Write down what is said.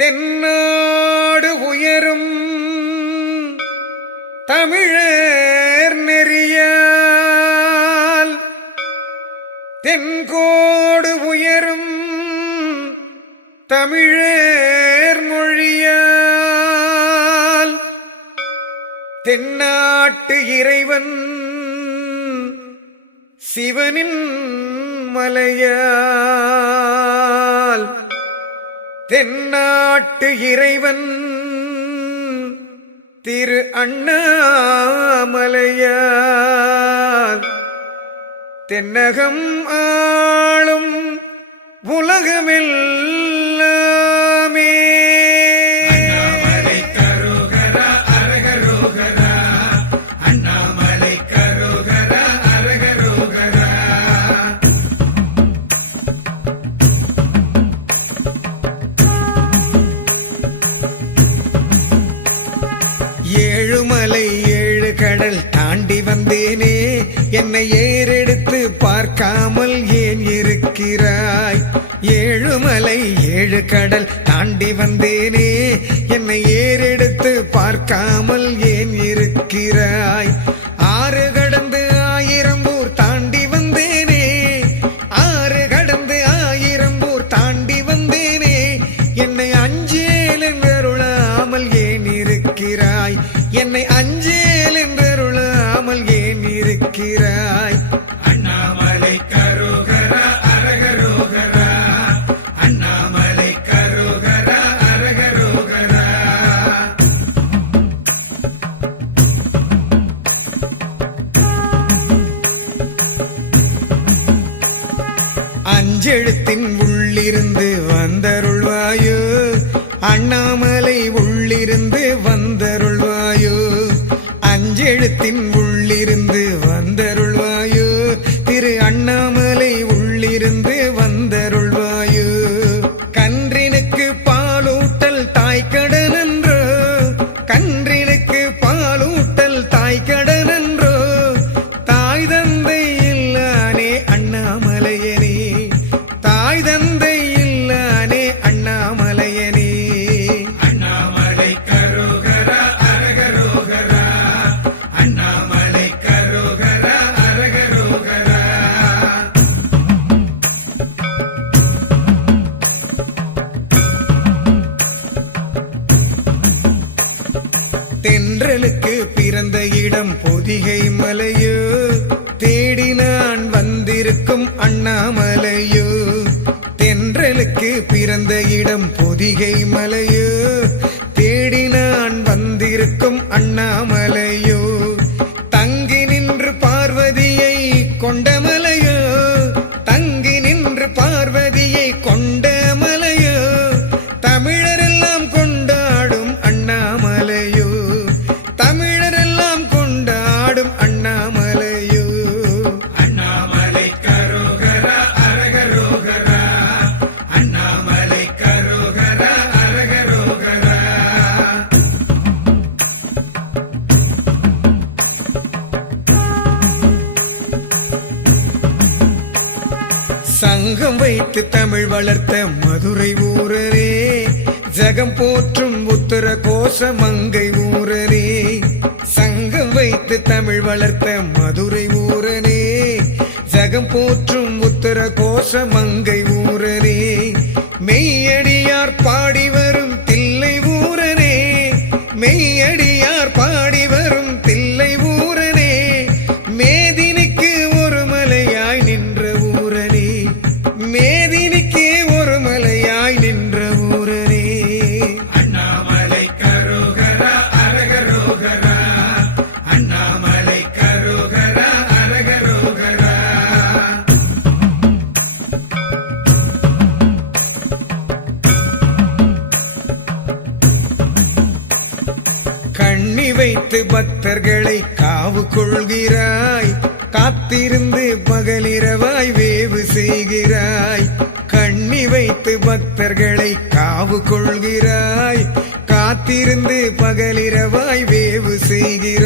தென்னாடு உயரும் தமிழர் நெறியால் தென்கோடு உயரும் தமிழர் மொழியால் தென்னாட்டு இறைவன் சிவனின் மலையால் தென்னாட்டு இறைவன் திரு அண்ணாமலையார். தென்னகம் ஆளும் உலகமெல்லாமே ஏழுமலை ஏழு கடல் தாண்டி வந்தேனே. என்னை ஏறெடுத்து பார்க்காமல் ஏன் இருக்கிறாய்? ஏழுமலை ஏழு கடல் தாண்டி வந்தேனே. என்னை ஏறெடுத்து பார்க்காமல் ஏன் இருக்கிறாய்? இருக்கிறாய். என்னை அஞ்சேல் என்றருளாமல் ஏன் இருக்கிறாய்? அண்ணாமலை கருகரா அரகரோகரா. அண்ணாமலை கருகரா அரகரோகரா. அஞ்செழுத்தின் உள்ளிருந்து வந்தருள்வாயோ? அண்ணாமலை எழுத்தின் உள்ளிருந்து தென்றலுக்கு பிறந்த இடம் பொதிகை மலையோ. தேடி நான் வந்திருக்கும் அண்ணாமலையோ. தென்றலுக்கு பிறந்த இடம் பொதிகை மலையோ. தேடி நான் வந்திருக்கும் அண்ணாமலையோ. சங்கம் வைத்து தமிழ் வளர்த்த மதுரை ஊரரே. ஜகம் போற்றும் உத்தர கோஷ மங்கை ஊரரே. சங்கம் வைத்து தமிழ் வளர்த்த மதுரை ஊரனே. ஜகம் போற்றும் உத்தர கோஷ மங்கை ஊரரே வைத்து பக்தர்களை காவு கொள்கிறாய். காத்திருந்து பகலிரவாய் வேவு செய்கிறாய். கண்ணி வைத்து பக்தர்களை காவு கொள்கிறாய். காத்திருந்து பகலிரவாய் வேவு செய்கிறாய்.